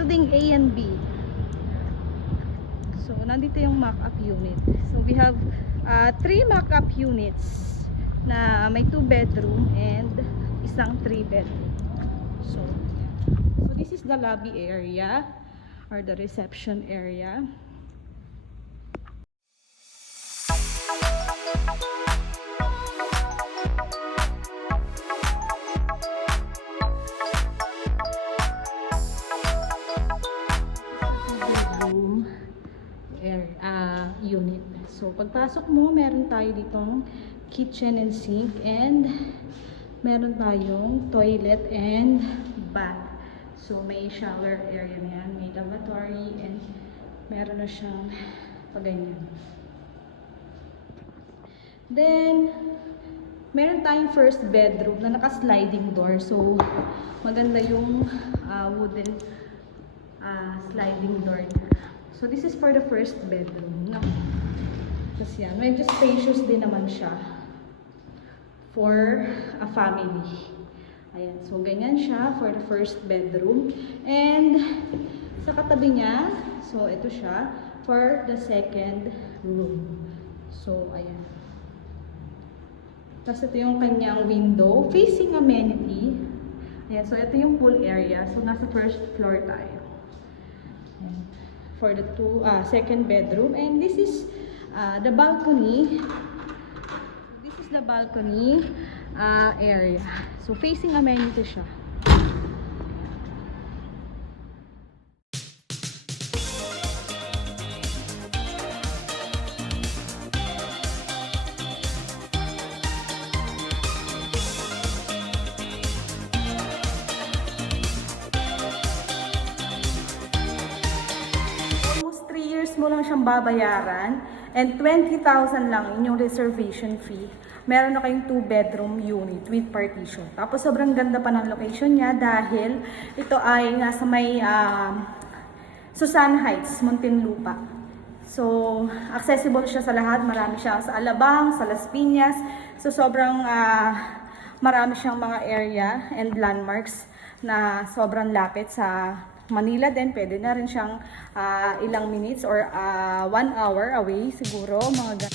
building A and B. So, nandito yung mock-up unit. So, we have 3 mock-up units na may 2 bedroom and isang 3 bedroom. So this is the lobby area or the reception area. Unit. So, pagpasok mo, meron tayo ditong kitchen and sink and meron tayong toilet and bath. So, may shower area na yan, may lavatory and meron na siyang paganyan. Then, meron tayong first bedroom na naka-sliding door. So, maganda yung wooden sliding door niya. So, this is for the first bedroom. No? Tapos yan, medyo spacious din naman siya for a family. Ayan, so ganyan siya for the first bedroom. And sa katabi niya, so ito siya for the second room. So, ayan. Tapos ito yung kanyang window, facing amenity. Ayan, so ito yung pool area. So, nasa first floor tayo. Ayan. For the second bedroom. And this is the balcony. This is the balcony area. So, facing amenity siya. Mo lang siyang babayaran and 20,000 lang yung reservation fee. Meron na kayong 2 bedroom unit with partition. Tapos sobrang ganda pa ng location niya dahil ito ay nasa may Susan Heights, Muntinlupa. So, accessible siya sa lahat. Marami siya sa Alabang, sa Las Piñas. So, sobrang marami siyang mga area and landmarks na sobrang lapit sa Manila din. Pwede na rin siyang ilang minutes or 1 hour away siguro, mga